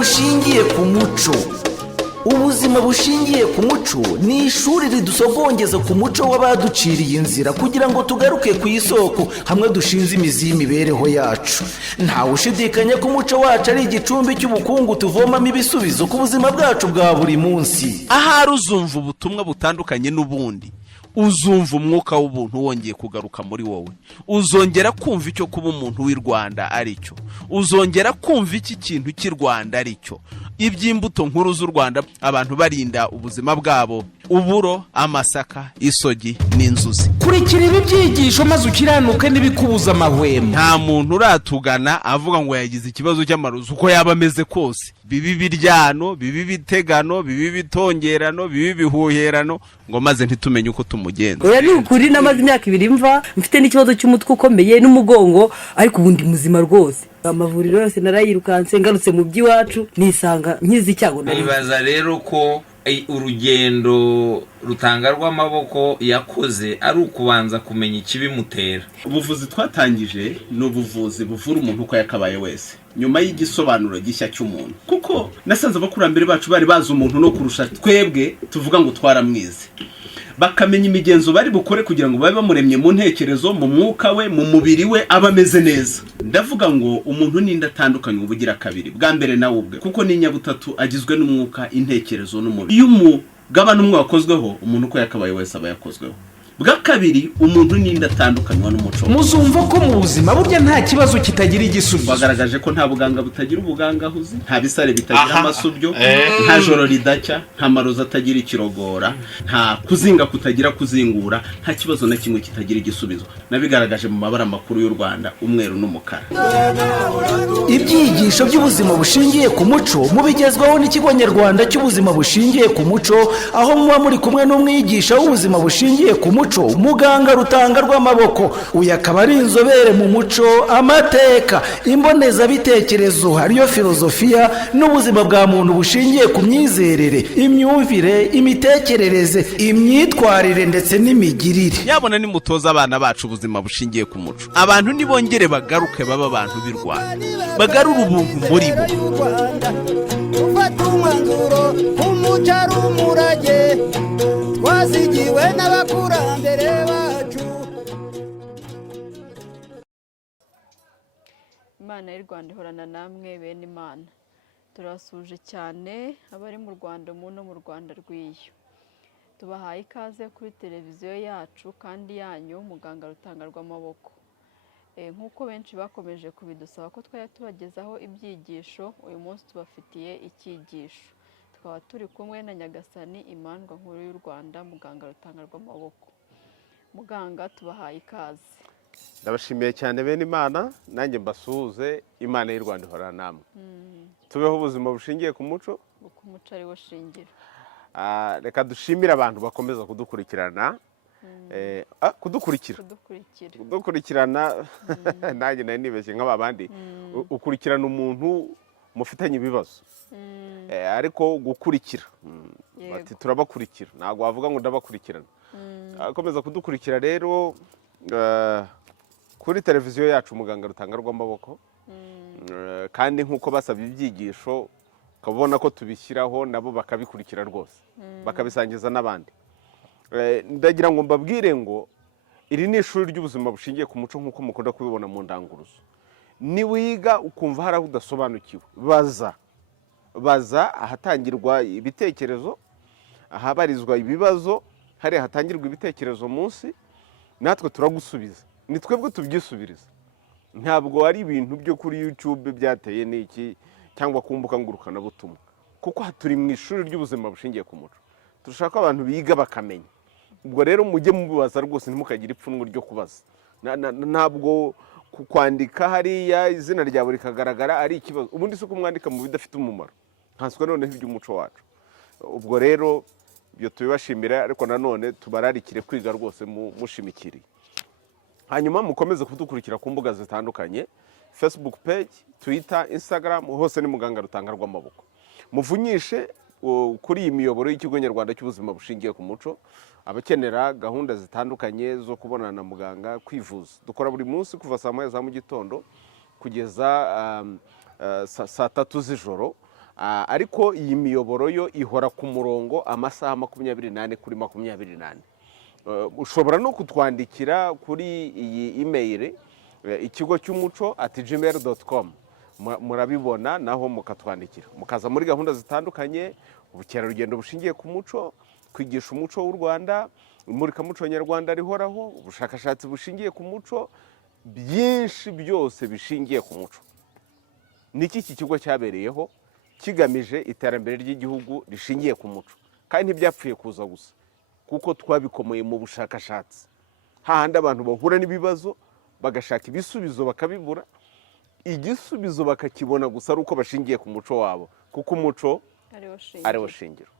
bushingiye ku muco. Ubuzima bushingiye ku muco ni ishuri ridusogongeza ku muco w'abaduciriye inzira kugira ngo tugaruke ku isoko hamwe dushinze imizi y'imibereho yacu. Ntawe ushidikanya ko umuco wacu ari igicumbi cy'ubukungu tuvomamo ibisubizo ku buzima bwacu bwa buri munsi. Ahari uzumva ubutumwa butandukanye n'ubundi, uzumva umwuka w'ubuntu wongeye kugaruka muri wowe, uzongera kumva icyo kuba umuntu w'i Rwanda aricyo, uzongera kumva iki kintu cy'i Rwanda aricyo, iby'imbuto nkuru z'u Rwanda, abantu barinda ubuzima bwabo, uburo, amasaka, isogi n'inzuzi. Kurikira ibi byigisho maze ukiranuke n'ibikubuza amahwemo. Nta muntu uratugana avuga ngo yagize ikibazo cy'amarozi uko yaba ameze kose, bibi biryano, bibi bitegano, bibi bitongerano, bibi bihuherano, ngo maze ntitumenye uko tumugenza. Oya ni ukuri namaze imyaka 2 mva mfite n'ikibazo cy'umutwe ukomeye n'umugongo, ariko ubundi muzima rwose. Amavuriro yose narayirukanse ngarutse mu by'iwacu nisanga nkizi icyago. Nibaza rero ko urugendo rutanga rw'amaboko yakoze ari ukubanza kumenya ikibimutera. Ubuvuzi twatangije ni ubuvuzi buvura umuntu uko yakabaye wese, nyuma y'igisobanuro gishya cy'umuntu, kuko nasanze abakurambere bacu bari bazi umuntu no kurusha twebwe tuvuga ngo twaramwize, bakamenya imigenzo bari bukore kugira ngo babe bamuremye mu ntekerezo, mu mwuka we, mu mubiri we, aba ameze neza. Ndavuga ngo umuntu ni ndatandukanye ubugira kabiri, bwa mbere nawe ubwe, kuko ni nyabutatu agizwe n'umwuka, intekerezo n'umubiri. Iyo umugabane umwe wakozweho, umuntu uko yakabaye wese aba yakozweho. Bwa kabiri, umuntu ni ndatandukanywa n'umuco. Muzumva ko mu buzima burya nta kibazo kitagira igisubizo. Bagaragaje ko nta buganga butagira ubugangahuzi, nta bisare bitagira amasubyo, nta joro ridacya, nta maroza atagira ikirogora, nta kuzinga kutagira kuzingura, nta kibazo na kimwe kitagira igisubizo. Nabigaragaje mu mabara makuru y'u Rwanda, umweru n'umukara. Ibyigisho by'ubuzima bushingiye ku muco mubigezwaho n'ikigo Nyarwanda cy'ubuzima bushingiye ku muco, aho muba muri kumwe n'umwigisha w'ubuzima bushingiye ku muco, muganga rutanga rw'amaboko. Uyu akaba ari inzobere mu muco, amateka, imbonezabitekerezo, hariyo filozofiya n'ubuzima bwa muntu bushingiye ku myizerere, imyumvire, imitekerereze, imyitwarire ndetse n'imigirire. Yabona ni mutoza abana bacu ubuzima bushingiye ku muco, abantu nibongere bagaruke baba abantu b'i Rwanda, bagarura ubuntu muri bo. Umucara umurage twazigiwe n'abakurambere bacu. Imana y'u Rwanda ihorana namwe Benimana. Turasuje cyane abari mu Rwanda no mu Rwanda rw'iyo. Tubahaye ikaze kuri televiziyo yacu kandi yanyu muganga rutanga rw'amaboko. Nk'uko benshi bakomeje kubidusaba ko twaya tubagezaho ibyigisho, uyu munsi tubafitiye icyigisho. Tukaba turi kumwe na Nyagasani Imandwa nkuru y'u Rwanda, muganga rutanga rw'amaboko. Muganga tubahaye ikaze. Ndabashimiye cyane Benimana, nanjye mbasuhuze. Imana y'u Rwanda ihorana namwe. Tubeho ubuzima bushingiye ku muco, ku muco ari wo shingiro. Reka dushimire abantu bakomeza kudukurikirana, kudukurikirana. Nanjye nari nibeshye nk'abandi, ukurikirana umuntu mufitanye ibibazo, ariko gukurikira, bati turabakurikira, ntabwo wavuga ngo ndabakurikirana. Akomeza kudukurikira rero kuri televiziyo yacu muganga rutanga rw'amaboko, kandi nk'uko basabye ibyigisho ukabona ko tubishyiraho nabo bakabikurikira rwose, bakabisangiza n'abandi. Ndagira ngo mbabwire ngo iri ni ishuri ry'ubuzima bushingiye ku muco nk'uko mukunda kubibona mu ndanguruzo. Niwiga ukumva hari aho udasobanukiwe, baza ahatangirwa ibitekerezo, ahabarizwa ibibazo, hari hatangirwa ibitekerezo munsi, natwe turagusubiza, ni twebwe tubyisubiriza. Ntabwo ari ibintu byo kuri YouTube byateye n'iki cyangwa ku mbuga ngurukanabutumwa, kuko turi mu ishuri ry'ubuzima bushingiye ku muco. Turashaka abantu biga bakamenya. Ubwo rero mujye mubibaza rwose, ntimukagire ipfunwe ryo kubaza. Ntabwo kwandika hariya izina ryawe rikagaragara ari ikibazo. Ubundi se kumwandika mu bidafite umumaro, ntanswe noneho iby'umuco wacu. Ubwo rero ibyo tubibashimira, ariko nanone tubararikire kwiga rwose mushimikiriye. Hanyuma mukomeze kudukurikira ku mbuga zitandukanye, Facebook page, Twitter, Instagram, hose ni muganga rutanga rw'amaboko. Muvunyishe kuri iyi miyoboro y'ikigo Nyarwanda cy'ubuzima bushingiye ku muco, abakenera gahunda zitandukanye zo kubonana na muganga, kwivuza. Dukora buri munsi kuva saa 9 za mu gitondo kugeza saa 3 z'ijoro. ariko iyi miyoboro yo ihora ku murongo amasaha 24 kuri 24. Ushobora no kutwandikira kuri iyi email ikigo cy'umuco @gmail.com, murabibona naho mukatwandikira, mukaza muri gahunda zitandukanye, ubukerarugendo bushingiye ku muco, kwigisha umuco w'u Rwanda, imurikamuco nyarwanda rihoraho, ubushakashatsi bushingiye ku muco, byinshi byose bishingiye ku muco. Niki iki kigo cyabereyeho kigamije iterambere ry'igihugu rishingiye ku muco, kandi ntibyapfuye kuza gusa kuko twabikomoye mu bushakashatsi, hahandi abantu bahura n'ibibazo bagashaka ibisubizo bakabibura, igisubizo bakakibona gusa ari uko bashingiye ku muco wabo, kuko umuco ariwo shingiro.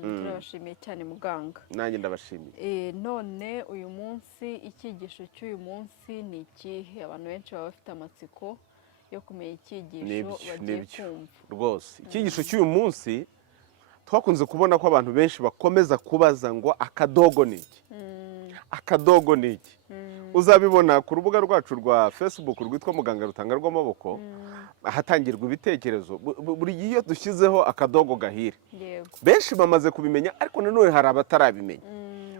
Turabashimiye cyane muganga. Nanjye ndabashimiye. None uyu munsi, icyigisho cy'uyu munsi ni ikihe? Abantu benshi baba bafite amatsiko yo kumenya icyigisho bagiye kumva. Rwose icyigisho cy'uyu munsi twakunze kubona ko abantu benshi bakomeza kubaza ngo akadogo ni iki, akadogo ni iki. Uzabibona ku rubuga rwacu rwa Facebook rwitwa Muganga Rutanga rw'amaboko, ahatangirwa ibitekerezo. Buri gihe iyo dushyizeho akadogo gahire, benshi bamaze kubimenya, ariko nanone hari abatarabimenya.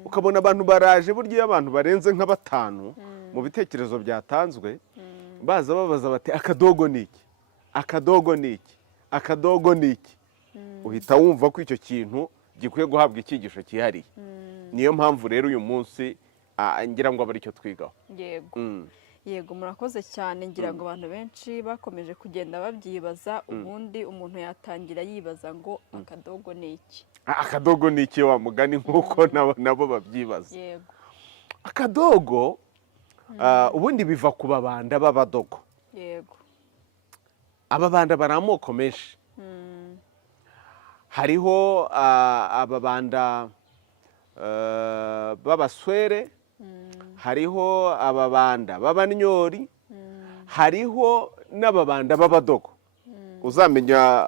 Ukabona abantu baraje, burya iyo abantu barenze nka 5 mu bitekerezo byatanzwe, baza babaza bati akadogo ni iki, akadogo ni iki, akadogo ni iki. Uhita wumva ko icyo kintu gikwiye guhabwa icyigisho cyihariye. Niyo mpamvu rero uyu munsi ngira ngo abe aricyo twigaho. Yego, murakoze cyane. Ngira ngo abantu benshi bakomeje kugenda babyibaza, ubundi umuntu yatangira yibaza ngo akadogo ni iki. Akadogo ni iki, wa mugani nk'uko nabo babyibaza. Yego, akadogo ubundi biva ku babanda b'abadogo. Yego, ababanda bari amoko menshi. Hariho ababanda b'abaswere, hariho ababanda b'abanyori, hariho n'ababanda b'abadogo. Uzamenya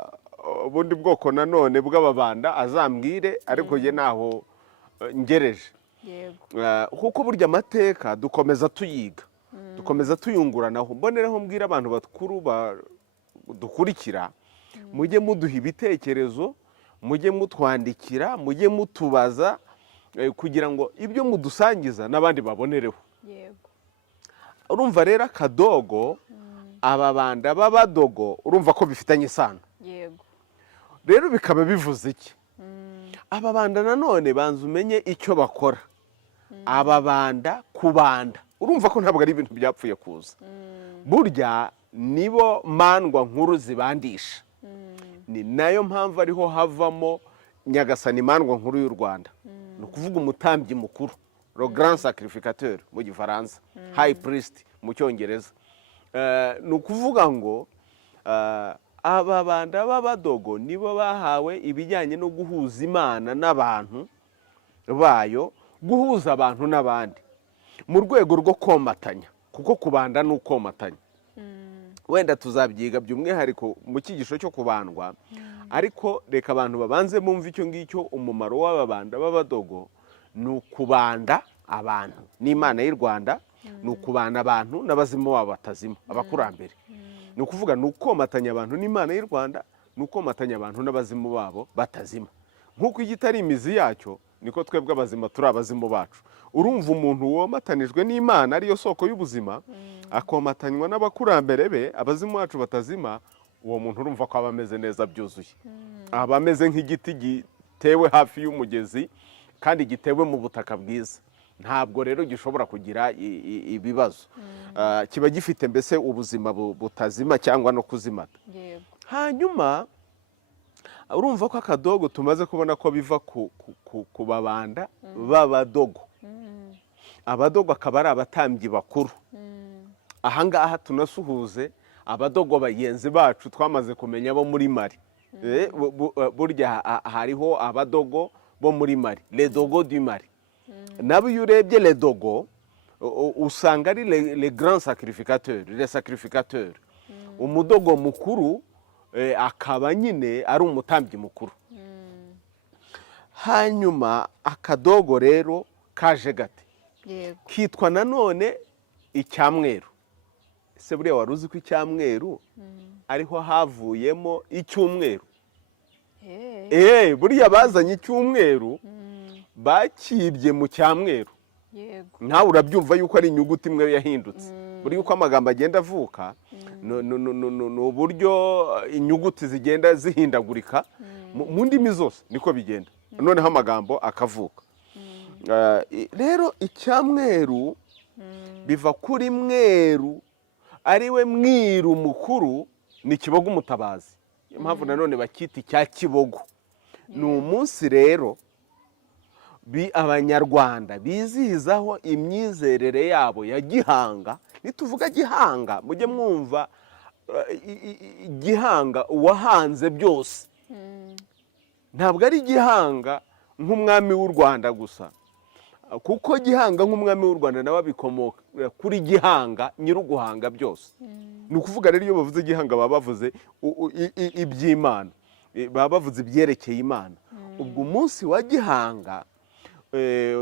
ubundi bwoko nanone bw'ababanda azambwire, ariko ye naho ngereje. Kuko burya amateka dukomeza tuyiga, dukomeza tuyunguranaho. Mbonereho mbwira abantu bakuru dukurikira, mujye muduha ibitekerezo, mujye mutwandikira, mujye mutubaza, kugira ngo ibyo mudusangiza n'abandi babonereho. Urumva rero akadogo, ababanda b'abadogo, urumva ko bifitanye isano. Rero bikaba bivuze iki? Ababanda nanone banza umenye icyo bakora. Ababanda kubanda, urumva ko ntabwo ari ibintu byapfuye kuza. Burya nibo mandwa nkuru zibandisha. Ni nayo mpamvu ariho havamo nyagasani mandwa nkuru y'u Rwanda. Ni ukuvuga umutambyi mukuru, le grand sacrificateur mu gifaransa, high priest mu cyongereza. Ni ukuvuga ngo ababanda b'abadogo nibo bahawe ibijyanye no guhuza Imana n'abantu bayo, guhuza abantu n'abandi mu rwego rwo komatanya, kuko kubanda ni ukomatanya. Wenda tuzabyiga by'umwihariko mu cyigisho cyo kubandwa, ariko reka abantu babanze bumve icyo ngicyo. Umumaro w'ababanda b'abadogo ni ukubanda abantu n'Imana y'u Rwanda, ni ukubana abantu n'abazimu babo batazima, abakurambere. Ni ukuvuga ni ukomatanya abantu n'Imana y'u Rwanda, ni ukomatanya abantu n'abazimu babo batazima. Nk'uko igitari imizi yacyo, niko twebwe abazima turi abazimu bacu. Urumva umuntu womatanijwe n'Imana ariyo soko y'ubuzima, akomatanywa n'abakurambere be, abazimu bacu batazima, uwo muntu urumva ko aba ameze neza byuzuye. Aba ameze nk'igiti gitewe hafi y'umugezi, kandi gitewe mu butaka bwiza. Ntabwo rero gishobora kugira ibibazo. Kiba gifite mbese ubuzima butazima cyangwa no kuzimata. Hanyuma urumva ko akadogo tumaze kubona ko biva ku babanda b'abadogo. Abadogo akaba ari abatambyi bakuru. Ahangaha tunasuhuze abadogo bagenzi bacu twamaze kumenya bo muri Mali. Burya hariho abadogo bo muri Mali, les dogo du Mali. Nabo iyo urebye les dogo usanga ari les grands sacrificateurs, les sacrificateurs. Umudogo mukuru akaba nyine ari umutambyi mukuru. Hanyuma akadogo rero kaje gate, kitwa nanone icyumweru. ese buriya wari uzi ko icyumweru ariho havuyemo icyumweru? Buriya bazanye icyumweru bakibye mu cyumweru. Nawe urabyumva yuko ari inyuguti imwe yahindutse. Buriya uko amagambo agenda avuka ni uburyo inyuguti zigenda zihindagurika mu ndimi zose, niko bigenda, noneho amagambo akavuka. Rero icyumweru biva kuri mweru, ariwe mwiru mukuru, ni Kibogo umutabazi. Niyo mpamvu nanone bakita icya Kibogo. Ni umunsi rero abanyarwanda bizihizaho imyizerere yabo ya gihanga. Nituvuga gihanga mujye mwumva gihanga uwahanze byose. Ntabwo ari gihanga nk'umwami w'u Rwanda gusa, kuko gihanga nk'umwami w'u Rwanda nawe bikomoka kuri gihanga nyiruguhanga byose. Ni ukuvuga rero iyo bavuze gihanga baba bavuze iby'Imana, baba bavuze ibyerekeye Imana. Ubwo umunsi wa gihanga,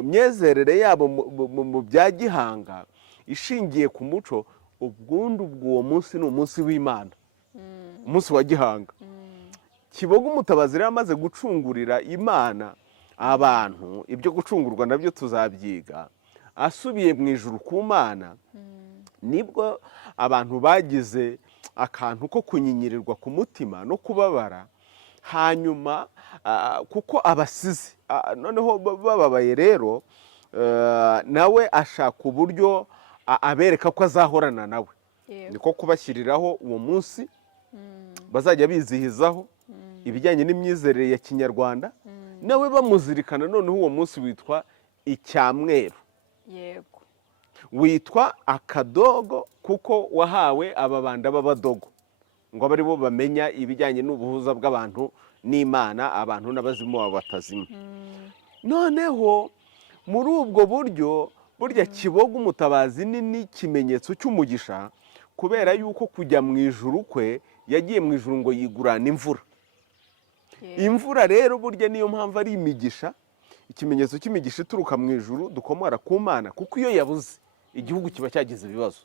myizerere yabo mu bya gihanga ishingiye ku muco, ubwo uwo munsi ni umunsi w'Imana, umunsi wa gihanga. Kibogo umutabazi rero amaze gucungurira Imana abantu, ibyo gucungurwa nabyo tuzabyiga, asubiye mu ijuru ku Mana, nibwo abantu bagize akantu ko kunyinyirwa ku mutima no kubabara. Hanyuma kuko abasize noneho bababaye rero, nawe ashaka uburyo abereka ko azahorana nawe, niko kubashyiriraho uwo munsi bazajya bizihizaho ibijyanye n'imyizerere ya Kinyarwanda, nawe bamuzirikana. Noneho uwo munsi witwa icyumweru, witwa akadogo kuko wahawe ababanda b'abadogo, ngo abe ari bo bamenya ibijyanye n'ubuhuza bw'abantu n'Imana, abantu n'abazimu babo batazima. Noneho muri ubwo buryo, burya Kibogo umutabazi ni n'ikimenyetso cy'umugisha, kubera yuko kujya mu ijuru kwe yagiye mu ijuru ngo yigurane imvura. Imvura rero burya niyo mpamvu ari imigisha, ikimenyetso cy'imigisha ituruka mu ijuru dukomora ku Mana, kuko iyo yabuze igihugu kiba cyagize ibibazo.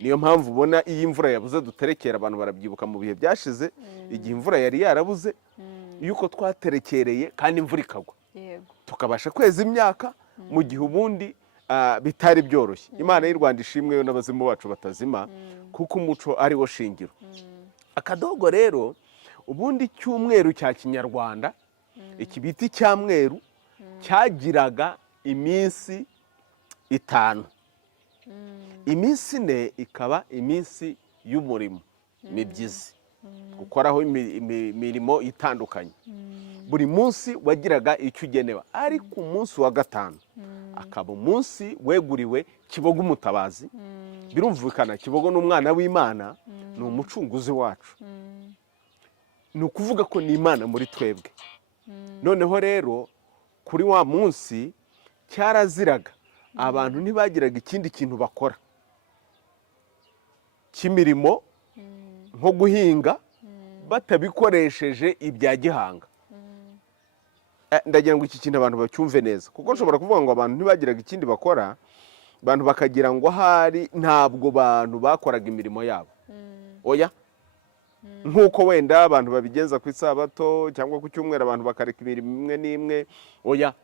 Niyo mpamvu ubona iyo imvura yabuze duterekera, abantu barabyibuka mu bihe byashize, igihe imvura yari yarabuze, yuko twaterekereye kandi imvura ikagwa, tukabasha kweza imyaka mu gihe ubundi bitari byoroshye. Imana y'u Rwanda ishimwe n'abazimu bacu batazima, kuko umuco ari wo shingiro. Akadogo rero ubundi icyumweru cya Kinyarwanda, iki bita icyumweru, cyagiraga iminsi 5. Iminsi 4 ikaba iminsi y'umurimo, mibyizi, gukoraho imirimo itandukanye. Buri munsi wagiraga icyo ugenewe, ariko umunsi wa 5 akaba umunsi weguriwe Kibogo umutabazi. Birumvikana Kibogo n'umwana w'Imana, ni umucunguzi wacu, ni ukuvuga ko ni Imana muri twebwe. Noneho rero kuri wa munsi cyaraziraga, abantu ntibagiraga ikindi kintu bakora cy'imirimo nko guhinga batabikoresheje ibya gihanga. Ndagira ngo iki kintu abantu bacyumve neza, kuko nshobora kuvuga ngo abantu ntibagiraga ikindi bakora, abantu bakagira ngo ahari ntabwo abantu bakoraga imirimo yabo. Oya, nk'uko wenda abantu babigenza ku isabato cyangwa ku cyumweru abantu bakareka imirimo imwe n'imwe. Oya,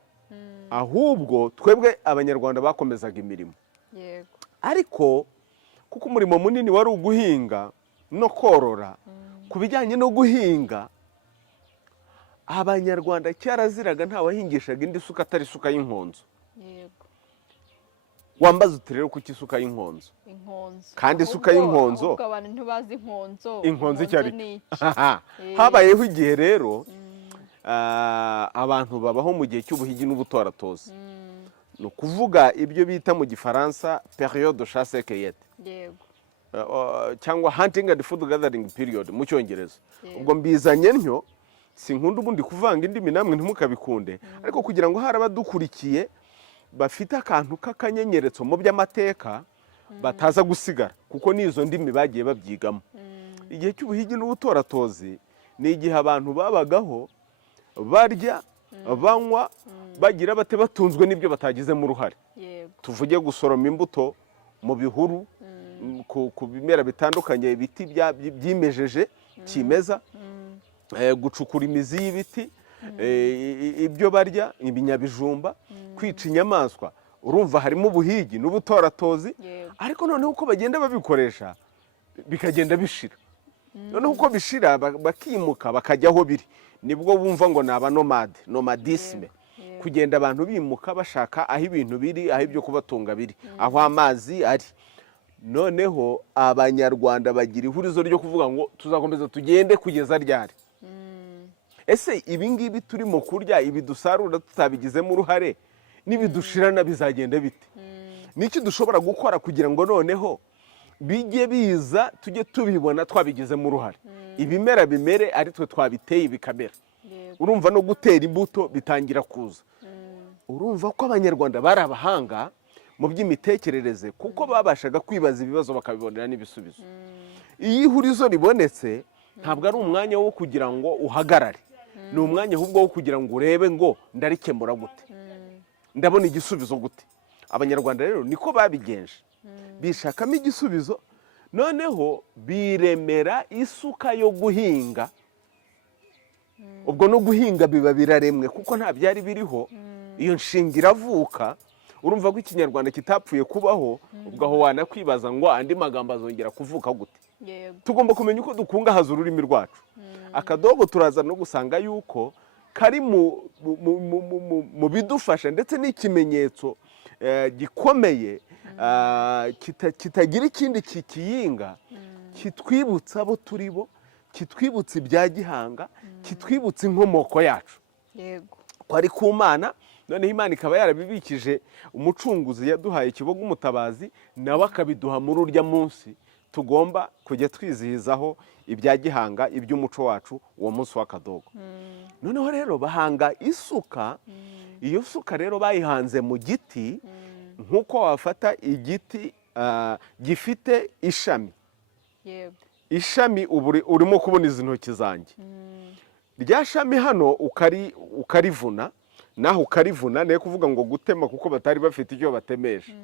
ahubwo twebwe abanyarwanda bakomezaga imirimo. Ariko kuko umurimo munini wari uguhinga no korora, ku bijyanye no guhinga, abanyarwanda cyaraziraga ntawahingishaga indi suka atari isuka y'inkonzo. Wambaza uti rero kuki isuka y'inkonzo? Kandi isuka y'inkonzo, abantu ntibazi inkonzo. Inkonzo cyari habayeho igihe rero abantu babaho mu gihe cy'ubuhigi n'ubutoratozi. Ni ukuvuga ibyo bita mu Gifaransa periode de chasse et cueillette, cyangwa hunting and food gathering period mu Cyongereza. Ubwo mbizanye ntyo, sinkunda ubundi kuvanga indimi, namwe ntimukabikunde, ariko kugira ngo hari abadukurikiye bafite akantu k'akanyenyeretso mu by'amateka bataza gusigara, kuko n'izo ndimi bagiye babyigamo. Igihe cy'ubuhigi n'ubutoratozi ni igihe abantu babagaho barya, banywa, bagira bate, batunzwe n'ibyo batagizemo uruhare. Tuvuge gusoroma imbuto mu bihuru, ku bimera bitandukanye, ibiti byimejeje kimeza, gucukura imizi y'ibiti, ibyo barya, ibinyabijumba, kwica inyamaswa. Urumva harimo ubuhigi n'ubutoratozi, ariko noneho uko bagenda babikoresha bikagenda bishira. Noneho uko bishira bakimuka bakajya aho biri, nibwo bumva ngo ni abanomade, nomadisme, kugenda abantu bimuka bashaka aho ibintu biri, aho ibyo kubatunga biri, aho amazi ari. Noneho abanyarwanda bagira ihurizo ryo kuvuga ngo tuzakomeza tugende kugeza ryari. Ese ibi ngibi turimo kurya, ibi dusarura tutabigizemo uruhare, nibidushirana bizagenda bite? Niki dushobora gukora kugira ngo noneho bijye biza tujye tubibona twabigizemo uruhare, ibimera bimere ari twe twabiteye bikamera. Urumva no gutera imbuto bitangira kuza. Urumva ko abanyarwanda bari abahanga mu by'imitekerereze, kuko babashaga kwibaza ibibazo bakabibonera n'ibisubizo. Iyo ihurizo ribonetse ntabwo ari umwanya wo kugira ngo uhagarare, ni umwanya ahubwo wo kugira ngo urebe ngo ndarikemura gute, ndabona igisubizo gute. Abanyarwanda rero niko babigenje, bishakamo igisubizo, noneho biremera isuka yo guhinga. Ubwo no guhinga biba biraremwe kuko nta byari biriho, iyo nshinga iravuka. Urumva ko ikinyarwanda kitapfuye kubaho, ubwo aho wanakwibaza ngo andi magambo azongera kuvuka gute. Tugomba kumenya uko dukungahaza ururimi rwacu. Akadogo turaza no gusanga yuko kari mu bidufasha, ndetse n'ikimenyetso gikomeye kitagira ikindi kikiyinga, kitwibutsa abo turi bo, kitwibutsa ibya gihanga, kitwibutsa inkomoko yacu ko ari ku Mana. Noneho Imana ikaba yarabibikije umucunguzi, yaduhaye ikibogo umutabazi, nawe akabiduha muri urya munsi tugomba kujya twizihizaho ibya gihanga, iby'umuco wacu, uwo munsi w'akadogo. Noneho rero bahanga isuka. Iyo suka rero bayihanze mu giti, nk'uko wafata igiti gifite ishami. Ishami urimo kubona izi ntoki zanjye, rya shami hano ukarivuna, naho ukarivuna, nayo kuvuga ngo gutema kuko batari bafite icyo batemeje.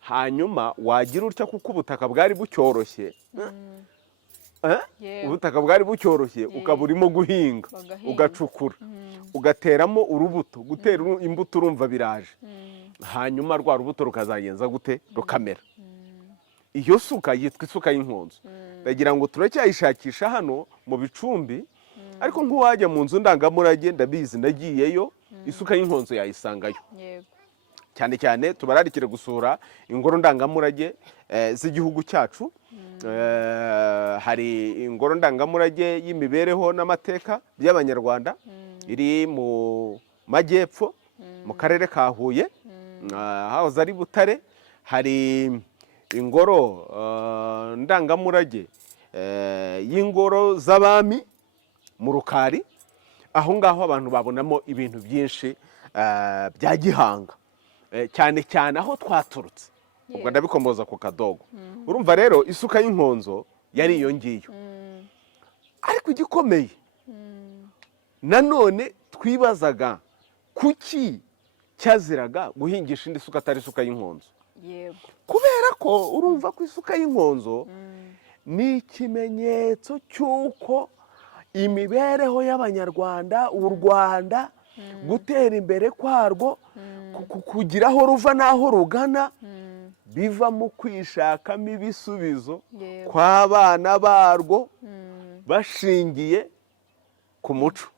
Hanyuma wagira utya kuko ubutaka bwari bucyoroshye, ubutaka bwari bucyoroshye, ukaba urimo guhinga, ugacukura, ugateramo urubuto. Gutera imbuto urumva biraje, hanyuma rwa rubuto rukazagenza gute, rukamera. Iyo suka yitwa isuka y'inkonzo. Ndagira ngo turacyayishakisha hano mu bicumbi, ariko nk'uwajya mu nzu ndangamurage, ndabizi nagiyeyo, isuka y'inkonzo yayisangayo. Cyane cyane tubararikire gusura ingoro ndangamurage z'igihugu cyacu. Hari ingoro ndangamurage y'imibereho n'amateka by'abanyarwanda iri mu majyepfo mu karere ka Huye, hahoze ari Butare. Hari ingoro ndangamurage y'ingoro z'abami mu Rukari. Aho ngaho abantu babonamo ibintu byinshi bya gihanga, cyane cyane aho twaturutse. Ubwo ndabikomoza ku kadogo. Urumva rero isuka y'inkonzo yari iyo ngiyo. Ariko igikomeye nanone twibazaga, kuki cyaziraga guhingisha indi suka atari isuka y'inkonzo? Kubera ko urumva ko isuka y'inkonzo ni ikimenyetso cy'uko imibereho y'abanyarwanda, u Rwanda, gutera imbere kwarwo, kugira aho ruva n'aho rugana, biva mu kwishakamo ibisubizo kw'abana barwo bashingiye ku muco.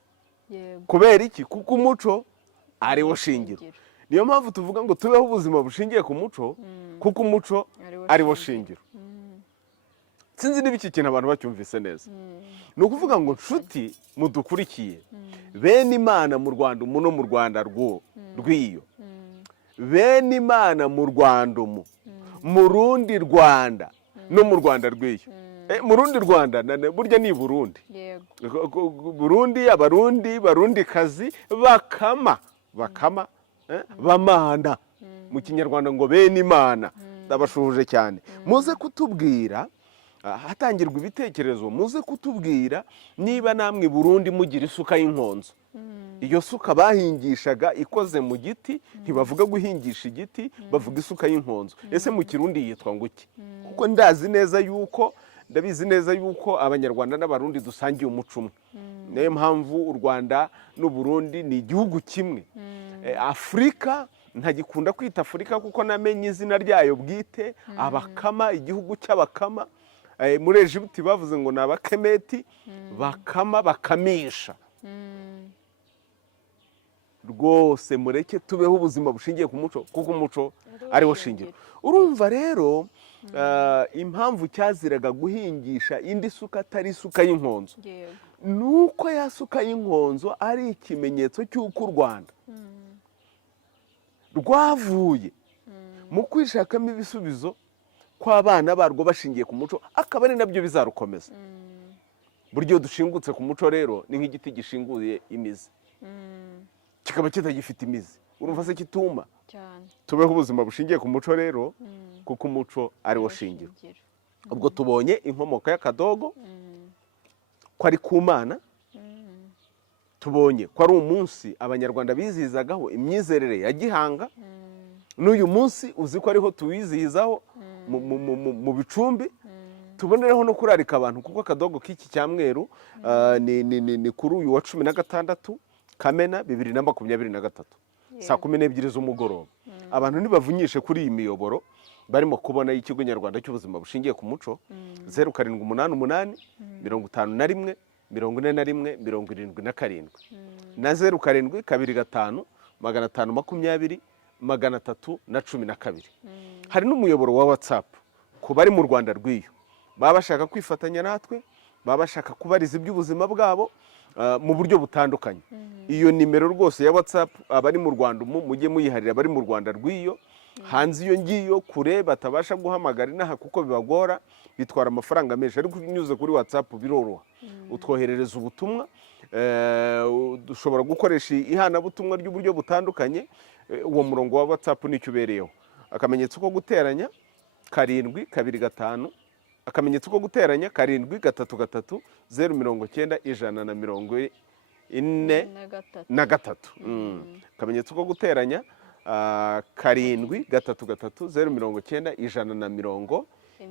Kubera iki? Kuko umuco ari wo shingiro. Niyo mpamvu tuvuga ngo tubeho ubuzima bushingiye ku muco, kuko umuco ari wo shingiro. Sinzi niba iki kintu abantu bacyumvise neza. Ni ukuvuga ngo nshuti mudukurikiye, Benimana mu Rwanda umu no mu Rwanda rw'iyo, Benimana mu Rwanda umu, mu rundi Rwanda no mu Rwanda rw'iyo. Mu rundi Rwanda burya ni Burundi. Burundi, abarundi, barundikazi, bakama bamana mu Kinyarwanda ngo Benimana. Ndabashuhuje cyane. Muze kutubwira hatangirwa ibitekerezo muze kutubwira niba namwe Burundi mugira isuka y'inkonzo. Iyo suka bahingishaga ikoze mu giti, ntibavuga guhingisha igiti, bavuga isuka y'inkonzo. Ese mu Kirundi yitwa nguki? Kuko ndabizi neza yuko Abanyarwanda n'Abarundi dusangiye umuco umwe. Niyo mpamvu u Rwanda n'u Burundi ni igihugu kimwe. Afurika ntagikunda kwita Afurika kuko namenye izina ryayo bwite, Abakama, igihugu cy'Abakama. Muri Egiputa bavuze ngo ni Abakemeti, bakama bakamisha. Rwose mureke tubeho ubuzima bushingiye ku muco, kuko umuco ariwo shingiro. Urumva rero impamvu cyaziraga guhingisha indi suka atari isuka y'inkonzo, nuko ya suka y'inkonzo ari ikimenyetso cy'uko u Rwanda rwavuye mu kwishakamo ibisubizo kw'abana barwo bashingiye ku muco, akaba ari nabyo bizarukomeza. Burya dushingutse ku muco rero ni nk'igiti gishinguye imizi, kikaba kitagifite imizi, urumva se kituma. Tubeho ubuzima bushingiye ku muco rero, kuko umuco ari wo shingiro. Ubwo tubonye inkomoko y'akadogo ko ari ku Mana, tubonye ko ari umunsi Abanyarwanda bizihizagaho imyizerere ya gihanga, n'uyu munsi uziko ariho tuwizihizaho mu bicumbi. Tubonereho no kurarika abantu, kuko akadogo k'iki cyumweru ni kuri uyu wa 16 Kamena 2023 saa 12 z'umugoroba. Abantu nibavunyishe kuri iyi miyoboro barimo kubona y'ikigo Nyarwanda cy'ubuzima bushingiye ku muco 0788 51 41 77 na 0725 520 312. Hari n'umuyoboro wa WhatsApp ku bari mu Rwanda rw'iyo baba bashaka kwifatanya natwe, baba bashaka kubariza iby'ubuzima bwabo mu buryo butandukanye. Iyo nimero rwose ya WhatsApp abari mu Rwanda mujye muyiharira abari mu Rwanda rw'iyo. Hanze iyo ngiyo kure batabasha guhamagara inaha kuko bibagora, bitwara amafaranga menshi, ariko unyuze kuri WhatsApp biroroha. Utwoherereza ubutumwa, dushobora gukoresha ihanabutumwa ry'uburyo butandukanye. Uwo murongo wa WhatsApp nicyo ubereyeho: akamenyetso ko guteranya 725, akamenyetso ko guteranya 733 090 143. Akamenyetso ko guteranya 733 090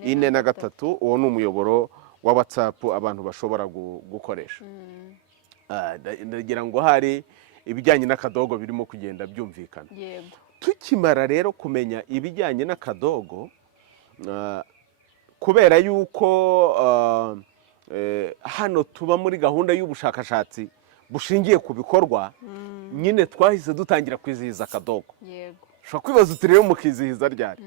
143. Uwo ni umuyoboro wa WhatsApp abantu bashobora gukoresha. Ndagira ngo hari ibijyanye n'akadogo birimo kugenda byumvikana. Tukimara rero kumenya ibijyanye n'akadogo, kubera yuko hano tuba muri gahunda y'ubushakashatsi bushingiye ku bikorwa, nyine twahise dutangira kwizihiza akadogo. Ushobora kwibaza uti rero mukizihiza ryari?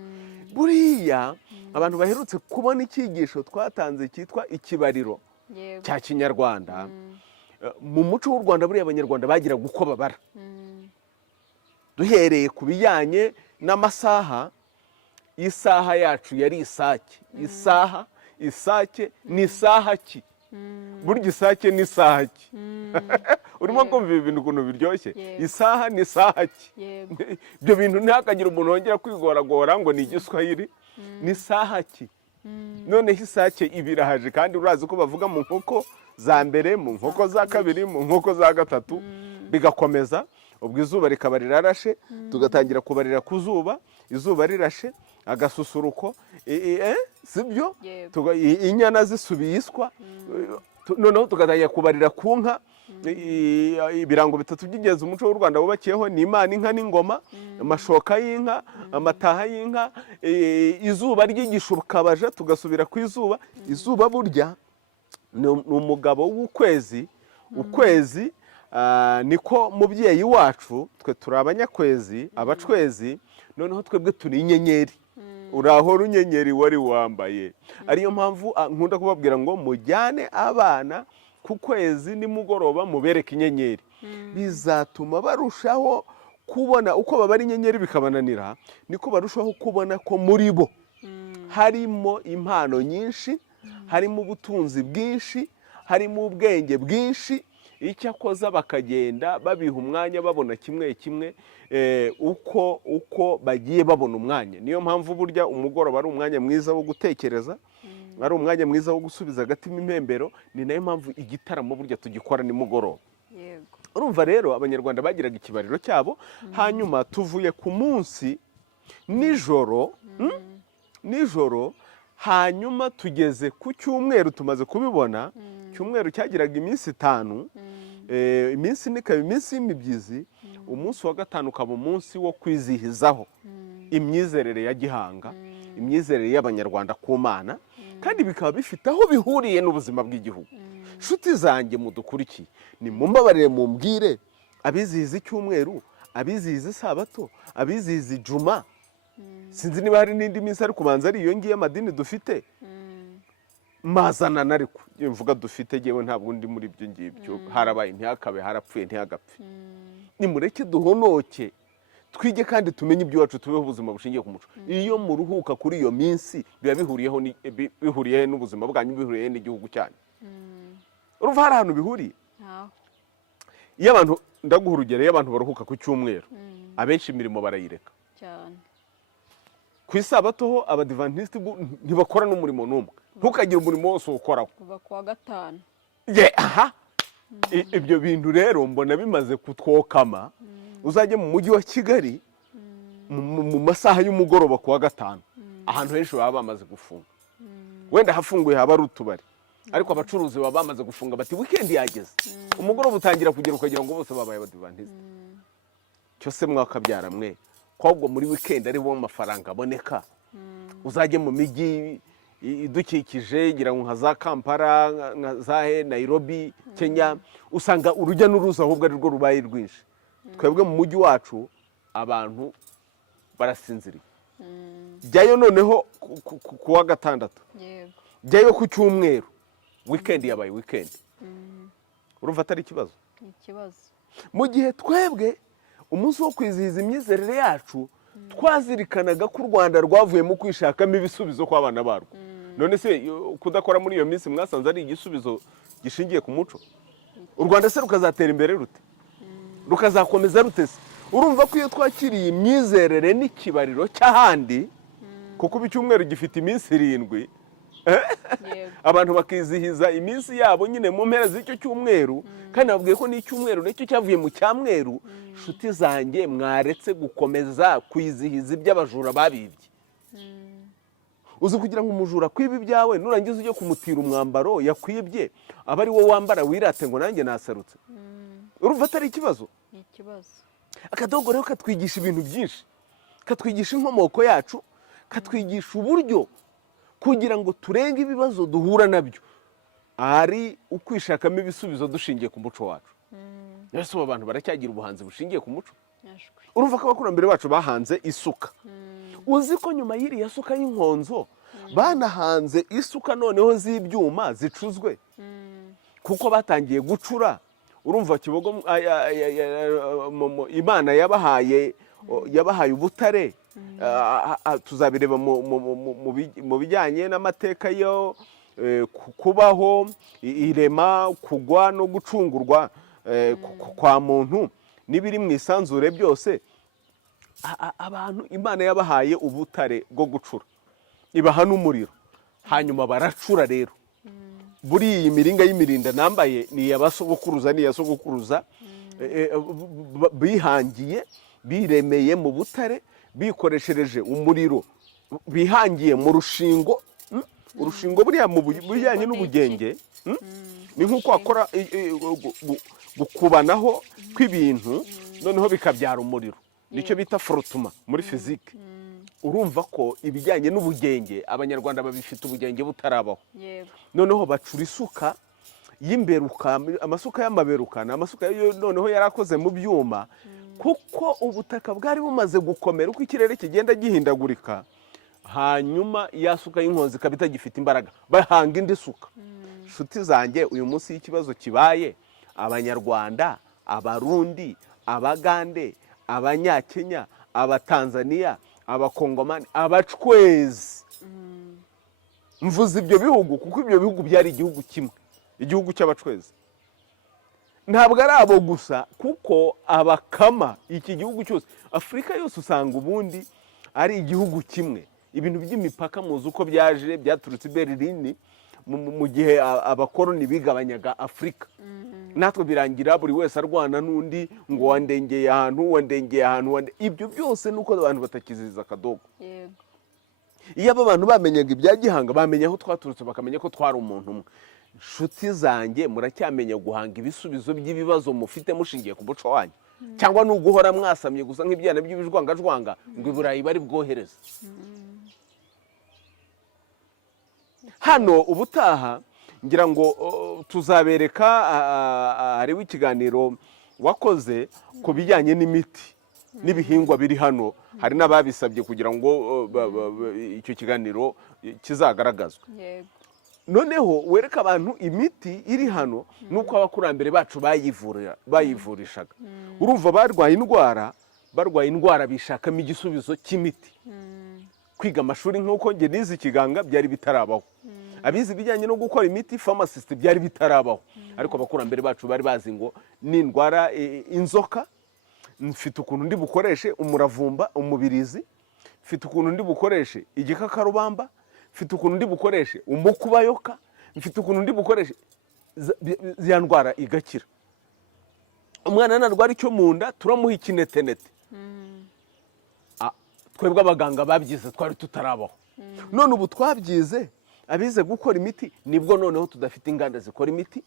Buriya abantu baherutse kubona icyigisho twatanze cyitwa ikibariro cya Kinyarwanda. Mu muco w'u Rwanda buriya Abanyarwanda bagiraga uko babara, duhereye ku bijyanye n'amasaha. Isaha yacu yari isake. Isake ni isaha ki? Burya isake ni isaha ki? Urimo kumva ibintu ukuntu biryoshye. Isaha ni isaha ki? Ibyo bintu ntihakagire umuntu wongera kwigoragora ngo ni Igiswahili. Ni isaha ki? Noneho isake ibirahaje, kandi urazi ko bavuga mu nkoko za mbere, mu nkoko za kabiri, mu nkoko za gatatu, bigakomeza. Ubwo izuba rikaba rirarashe, tugatangira kubarira ku zuba. Izuba rirashe, agasusuruko, sibyo? Inyana zisubiye iswa. Noneho tugatangira kubarira ku nka. Ibirango bitatu by'ingenzi umuco w'u Rwanda wubakiyeho ni Imana, inka n'ingoma, amashoka y'inka, amataha y'inka, izuba ry'igishukabaja, tugasubira ku izuba. Izuba burya ni umugabo w'ukwezi. Ukwezi niko mubyeyi wacu, twe turi abanyakwezi, abacwezi, noneho twebwe turi inyenyeri. Urahora unyenyeri wari wambaye. Ariyo mpamvu nkunda kubabwira ngo mujyane abana ku kwezi nimugoroba mubereke inyenyeri. Bizatuma barushaho kubona uko babara inyenyeri bikabananira, niko barushaho kubona ko muri bo harimo impano nyinshi, harimo ubutunzi bwinshi, harimo ubwenge bwinshi. Icyakoza bakagenda babiha umwanya, babona kimwe kimwe uko bagiye babona umwanya. Niyo mpamvu burya umugoroba ari umwanya mwiza wo gutekereza, ari umwanya mwiza wo gusubiza agatima impembero. Ni nayo mpamvu igitaramo burya tugikora nimugoroba. yego Urumva rero abanyarwanda bagiraga ikibariro cyabo, hanyuma tuvuye ku munsi nijoro, hanyuma tugeze ku cyumweru. Tumaze kubibona, cyumweru cyagiraga iminsi 5, iminsi nikaba iminsi y'imibyizi. Umunsi wa gatanu ukaba umunsi wo kwizihizaho imyizerere ya gihanga, imyizerere y'abanyarwanda ku Mana, kandi bikaba bifite aho bihuriye n'ubuzima bw'igihugu. Nshuti zanjye mudukurikiye, ni mumbabarire mumbwire, abizihiza icyumweru, abizihiza isabato, abizihiza ijuma, sinzi niba hari n'indi minsi ariko kubanza ari iyo ngiyo amadini dufite, mazanano ariko mvuga dufite, yewe ntabwo ndi muri ibyo ngibyo. Harabaye ntihakabe, harapfuye ntihagapfe. Nimureke duhonoke, twige kandi tumenye iby'iwacu, tubeho ubuzima bushingiye ku muco. Iyo muruhuka kuri iyo minsi, biba bihuriye n'ubuzima bwanyu, bihuriye n'igihugu cyanyu. Urumva hari ahantu bihuriye. Iyo abantu, ndaguha urugero, iyo abantu baruhuka ku cyumweru, abenshi imirimo barayireka cyane. Ku isabato ho abadivantisiti ntibakora n'umurimo n'umwe. Ntukagire umurimo wose uwukoraho. kuva ku wa gatanu. Ibyo bintu rero mbona bimaze kutwokama. Uzajye mu mujyi wa Kigali mu masaha y'umugoroba ku wa gatanu, ahantu henshi baba bamaze gufunga. Wenda hafunguye haba ari utubari, ariko abacuruzi baba bamaze gufunga, bati weekend yageze. Umugoroba utangira kugera ukagira ngo bose babaye abadivantisiti. Cyose mwakabyara mwe, kwabwo muri weekend ari bo amafaranga aboneka. Uzajye mu mijyi idukikije, gira nka za Kampala, nka za Nairobi, Kenya, usanga urujya n'uruza ahubwo ari rwo rubaye rwinshi. Twebwe mu mujyi wacu abantu barasinziriye. Jyayo noneho ku wa gatandatu, jyayo ku cyumweru, weekend yabaye weekend. Urumva atari ikibazo? Ikibazo. Mu gihe twebwe umunsi wo kwizihiza imyizerere yacu, twazirikanaga ko u Rwanda rwavuye mu kwishakamo ibisubizo kw'abana barwo. None se kudakora muri iyo minsi mwasanze ari igisubizo gishingiye ku muco? U Rwanda se rukazatera imbere rute? Rukazakomeza rutese? Urumva ko iyo twakiriye imyizerere n'ikibariro cy'ahandi, kuko icyumweru gifite iminsi 7, abantu bakizihiza iminsi yabo nyine mu mpera z'icyo cyumweru, kandi babwiye ko n'icyumweru nicyo cyavuye mu cyamweru. Nshuti zanjye, mwaretse gukomeza kwizihiza iby'abajura babibye. Uzi kugira ngo umujura kwiba ibyawe, nurangiza ujye kumutira umwambaro yakwibye, aba ari wo wambara wirate ngo nanjye nasarutse. Urumva atari ikibazo? Ni ikibazo. Akadogo rero katwigisha ibintu byinshi, katwigisha inkomoko yacu, katwigisha uburyo kugira ngo turenge ibibazo duhura nabyo, ari ukwishakamo ibisubizo dushingiye ku muco wacu. Ese abantu baracyagira ubuhanzi bushingiye ku muco? Urumva ko abakurambere bacu bahanze isuka. Uzi ko nyuma y'iriya suka y'inkonzo banahanze isuka noneho z'ibyuma zicuzwe, kuko batangiye gucura. Urumva Kibogo Imana yabahaye ubutare. Tuzabireba mu bijyanye n'amateka yo kubaho, irema, kugwa no gucungurwa kwa muntu n'ibiri mu isanzure byose. Abantu Imana yabahaye ubutare bwo gucura, ibaha n'umuriro, hanyuma baracura. Rero buri iyi miringa y'imirinda nambaye ni yabasogokuruza, ni yasogokuruza bihangiye, biremeye mu butare, bikoreshereje umuriro, bihangiye mu rushingo. Urushingo buriya mu bijyanye n'ubugenge ni nk'uko wakora gukubanaho kw'ibintu noneho bikabyara umuriro, nicyo bita forotuma muri fizike. Urumva ko ibijyanye n'ubugenge abanyarwanda babifite ubugenge butarabaho. Noneho bacura isuka y'imberuka, amasuka y'amaberuka, amasuka noneho yarakoze mu byuma, kuko ubutaka bwari bumaze gukomera uko ikirere kigenda gihindagurika. Hanyuma yasuka y'inkonzi kabita gifite imbaraga, bahanga indi suka. Nshuti zanjye, uyu munsi y'ikibazo kibaye, abanyarwanda, abarundi, abagande, abanyakenya, abatanzania, abakongomani, abacwezi, mvuze ibyo bihugu kuko ibyo bihugu byari igihugu kimwe, igihugu cy'abacwezi. Ntabwo ari abo gusa, kuko abakama iki gihugu cyose, Afurika yose usanga ubundi ari igihugu kimwe. ibintu by'imipaka muzi uko byaje byaturutse i Berlin mu gihe abakoroni bigabanyaga Afurika. Natwe birangira buri wese arwana n'undi ngo wandengeye ahantu ibyo byose nuko abantu batakizihiza akadogo. yego Iyo aba bantu bamenyaga ibya gihanga bamenya aho twaturutse bakamenya ko twari umuntu umwe. Nshuti zanjye muracyamenya guhanga ibisubizo by'ibibazo mufite mushingiye ku muco wanyu, cyangwa ni uguhora mwasamye gusa nk'ibyana by'ibijwangajwanga ngo i Burayi bari bwohereze. Hano ubutaha ngira ngo tuzabereka hariho ikiganiro wakoze ku bijyanye n'imiti n'ibihingwa biri hano. Hari n'ababisabye kugira ngo icyo kiganiro kizagaragazwe. yego Noneho wereka abantu imiti iri hano nuko abakurambere bacu bayivurishaga. Urumva barwaye indwara bishakamo igisubizo cy'imiti. Kwiga amashuri nk'uko njye nize ikiganga byari bitarabaho. Abizi ibijyanye no gukora imiti pharmacist byari bitarabaho. Ariko abakurambere bacu bari bazi ngo n'indwara inzoka mfite ukuntu ndi bukoreshe umuravumba, umubirizi, mfite ukuntu ndi bukoreshe igikakarubamba, mfite ukuntu ndi bukoreshe umukubayoka, mfite ukuntu ndi bukoreshe ya ndwara igakira. Umwana narwara icyo mu nda turamuha ikinetenete. Twebwe abaganga babyize twari tutarabaho. None ubu twabyize abize gukora imiti nibwo noneho tudafite inganda zikora imiti.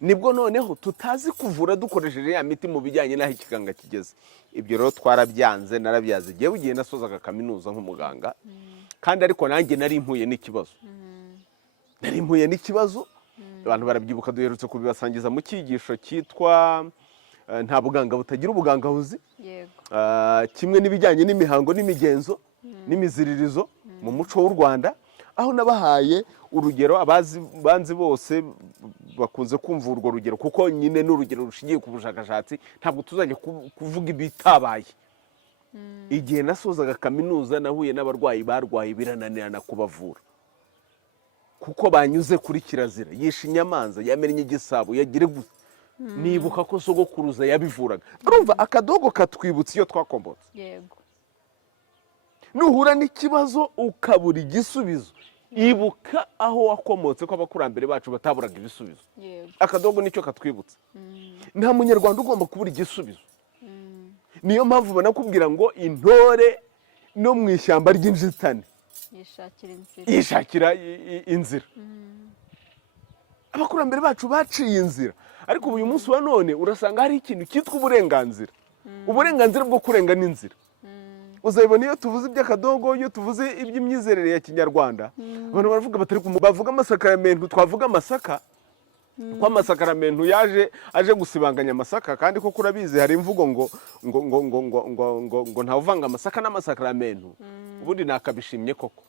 Nibwo noneho tutazi kuvura dukoresheje ya miti mu bijyanye n'aho ikiganga kigeze. Ibyo rero twarabyanze, narabyaze. Jewe ugiye nasozaga kaminuza nk'umuganga, kandi ariko nanjye nari impuye n'ikibazo. Abantu barabyibuka duherutse kubibasangiza mu cyigisho cyitwa nta buganga butagira ubugangahuzi. yego Kimwe n'ibijyanye n'imihango n'imigenzo n'imiziririzo mu muco w'u Rwanda, aho nabahaye urugero abanzi bose bakunze kumva urwo rugero kuko nyine n'urugero rushingiye ku bushakashatsi. Ntabwo tuzajya kuvuga ibitabaye. Igihe nasozaga kaminuza nahuye n'abarwayi barwaye birananirana kubavura kuko banyuze kuri kirazira, yishe inyamanza, yamennye igisabo, yagire gusa. Nibuka ko sogokuruza yabivuraga. Urumva akadogo katwibutse iyo twakombotse. yego Nuhura n'ikibazo ukabura igisubizo, ibuka aho wakomotse ko abakurambere bacu bataburaga ibisubizo. yego Akadogo nicyo katwibutse. Nta munyarwanda ugomba kubura igisubizo. Niyo mpamvu banakubwira ngo intore no mu ishyamba ry'inzitane yishakira inzira. Abakurambere bacu baciye inzira, ariko uyu munsi wa none urasanga hari ikintu cyitwa uburenganzira. Uburenganzira bwo kurenga n'inzira. Uzabibona iyo tuvuze iby'akadogo, iyo tuvuze iby'imyizerere ya Kinyarwanda, abantu baravuga batari bavuga amasakaramentu, twavuga amasaka. Kwa amasakaramentu aje gusibanganya amasaka, kandi ko kurabizi hari imvugo ngo ntawuvanga amasaka n'amasakaramentu. Ubundi nakabishimye koko.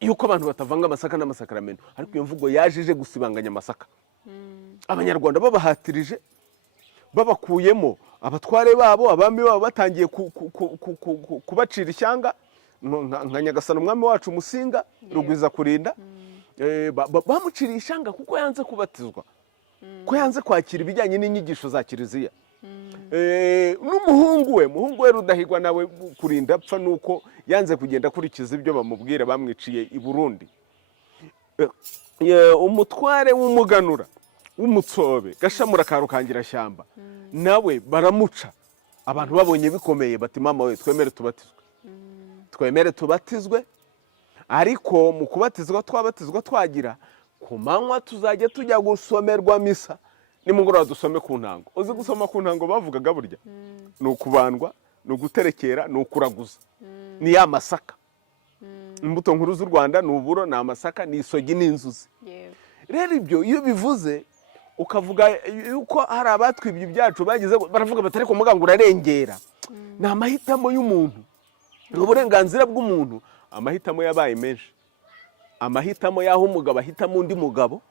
Yuko abantu batavanga amasaka n'amasakaramentu, ariko iyo mvugo yaje gusibanganya amasaka. Abanyarwanda babahatirije, babakuyemo abatware babo, abami babo batangiye kubacira ishyanga, nka Nyagasani umwami wacu Musinga Rugwiza kurinda. Bamuciriye ishyanga kuko yanze kubatizwa, ko yanze kwakira ibijyanye n'inyigisho za kiliziya. N'umuhungu we Rudahigwa nawe kurinda apfa nuko yanze kugenda akurikiza ibyo bamubwira, bamwiciye i Burundi. Umutware w'umuganura w'umutsobe Gashamura ka Rukangirashyamba nawe baramuca. Abantu babonye bikomeye bati mama we twemere tubatizwe, ariko mu kubatizwa twabatizwa twagira ku manywa tuzajya tujya gusomerwa misa, nimugoroba dusome ku ntango. Uzi gusoma ku ntango bavugaga burya ni ukubandwa, ni uguterekera, ni ukuraguza, ni ya masaka. Imbuto nkuru z'u Rwanda ni uburo, ni amasaka, ni isogi, n'inzuzi. Rero ibyo iyo bivuze ukavuga yuko hari abatwibye ibyacu bagize, baravuga batari ko muganga urarengera. Ni amahitamo y'umuntu, uburenganzira bw'umuntu. Amahitamo yabaye menshi. Amahitamo y'aho umugabo ahitamo undi mugabo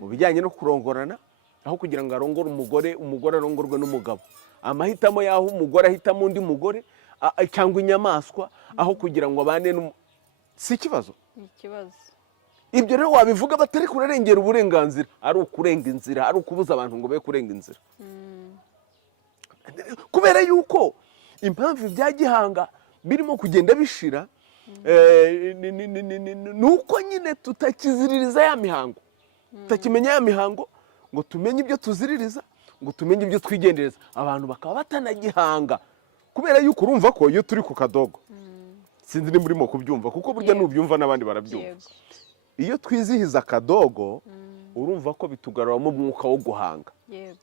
mu bijyanye no kurongorana, aho kugira ngo arongore umugore arongorwe n'umugabo. Amahitamo y'aho umugore ahitamo undi mugore cyangwa inyamaswa, aho kugira ngo abane si ikibazo. Ibyo rero wabivuga batari kurarengera uburenganzira, ari ukurenga inzira, ari ukubuza abantu ngo be kurenga inzira. Kubera yuko impamvu ibya gihanga birimo kugenda bishira ni uko nyine tutakiziririza ya mihango, tutakimenya ya mihango ngo tumenye ibyo tuziririza, ngo tumenye ibyo twigendereza, abantu bakaba batanagihanga kubera yuko urumva ko iyo turi ku kadogo, sinzi ni murimo kubyumva kuko burya nubyumva n'abandi barabyumva, iyo twizihiza akadogo urumva ko bitugaruramo umwuka wo guhanga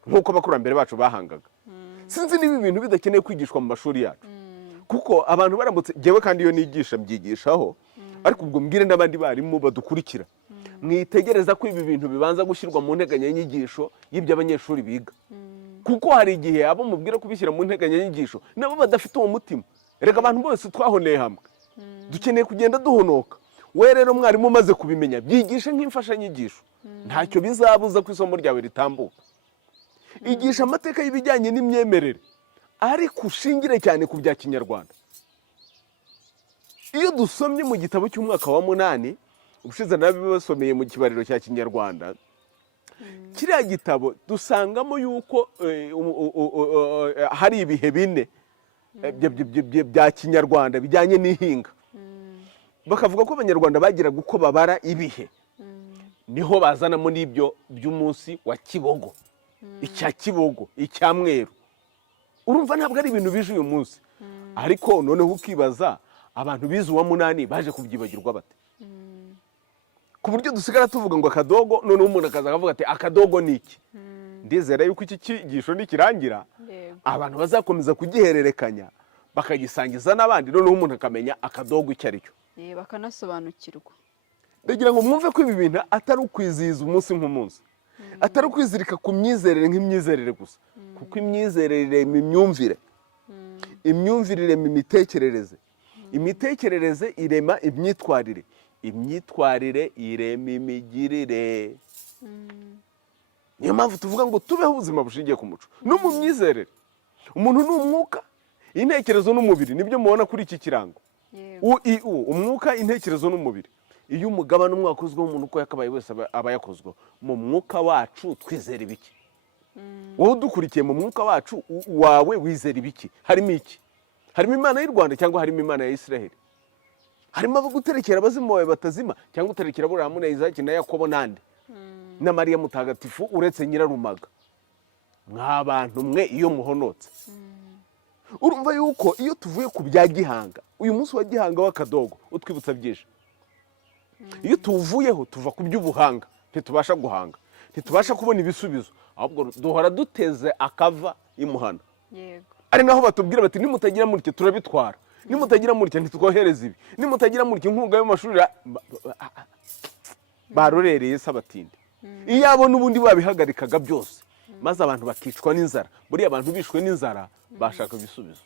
nk'uko abakurambere bacu bahangaga. Sinzi niba ibintu bidakeneye kwigishwa mu mashuri yacu, kuko abantu baramutse ngewe kandi iyo nigisha mbyigishaho, ariko ubwo mbwire n'abandi barimu badukurikira, mwitegereza ko ibi bintu bibanza gushyirwa mu nteganyanyigisho y'ibyo abanyeshuri biga, kuko hari igihe abo mubwira kubishyira mu nteganyanyigisho nabo badafite uwo mutima. Reka abantu bose twahoneye hamwe, dukeneye kugenda duhonoka. We rero mwarimu umaze kubimenya, byigishe nk'imfashanyigisho, ntacyo bizabuza ko isomo ryawe ritambuka. Igisha amateka y'ibijyanye n'imyemerere, ariko ushingire cyane ku bya Kinyarwanda. Iyo dusomye mu gitabo cy'umwaka wa 8, ubushize nabibasomeye mu kibariro cya Kinyarwanda, kiriya gitabo dusangamo yuko hari ibihe bine bya Kinyarwanda bijyanye n'ihinga. Bakavuga ko abanyarwanda bagiraga uko babara ibihe, niho bazanamo n'ibyo by'umunsi wa Kibogo, icya Kibogo, icyumweru. Urumva ntabwo ari ibintu bije uyu munsi, ariko noneho ukibaza abantu bize uwa 8 baje kubyibagirwa bate, ku buryo dusigara tuvuga ngo akadogo, noneho umuntu akaza akavuga ati akadogo ni iki. Ndizera yuko iki cyigisho nikirangira abantu bazakomeza kugihererekanya bakagisangiza n'abandi, noneho umuntu akamenya akadogo icyo ari cyo, bakanasobanukirwa. Ndagira ngo mwumve ko ibi bintu atari ukwizihiza umunsi nk'umunsi, atari ukwizirika ku myizerere nk'imyizerere gusa, kuko imyizerere mu myumvire, imyumvire irema imitekerereze, imitekerereze irema imyitwarire, imyitwarire irema imigirire. Niyo mpamvu tuvuga ngo tubeho ubuzima bushingiye ku muco no mu myizerere. Umuntu ni umwuka, intekerezo n'umubiri, nibyo mubona kuri iki kirango. Umwuka, intekerezo n'umubiri. Iyo umugabane umwe wakozweho umuntu uko yakabaye wese aba yakozweho. Mu mwuka wacu twizera ibiki? Wowe udukurikiye mu mwuka wacu wawe wizera ibiki? Harimo iki? Harimo Imana y'u Rwanda cyangwa harimo Imana ya Isiraheli? Harimo abo guterekera abazima bawe batazima cyangwa uterekera Aburahamu na Isaki na Yakobo nande na Mariya mutagatifu uretse Nyirarumaga? Mw'abantu mwe iyo muhonotse. Urumva yuko iyo tuvuye ku bya gihanga, uyu munsi wa gihanga w'akadogo utwibutsa byinshi. Iyo tuvuyeho tuva ku by'ubuhanga, ntitubasha guhanga, ntitubasha kubona ibisubizo, ahubwo duhora duteze akava imuhana. Ari naho batubwira bati nimutagira mutya turabitwara, nimutagira mutya ntitwohereza ibi, nimutagira mutya inkunga y'amashuri barorereye Sabatindi. Iyo abo n'ubundi babihagarikaga byose, maze abantu bakicwa n'inzara. Buriya abantu bishwe n'inzara bashaka ibisubizo.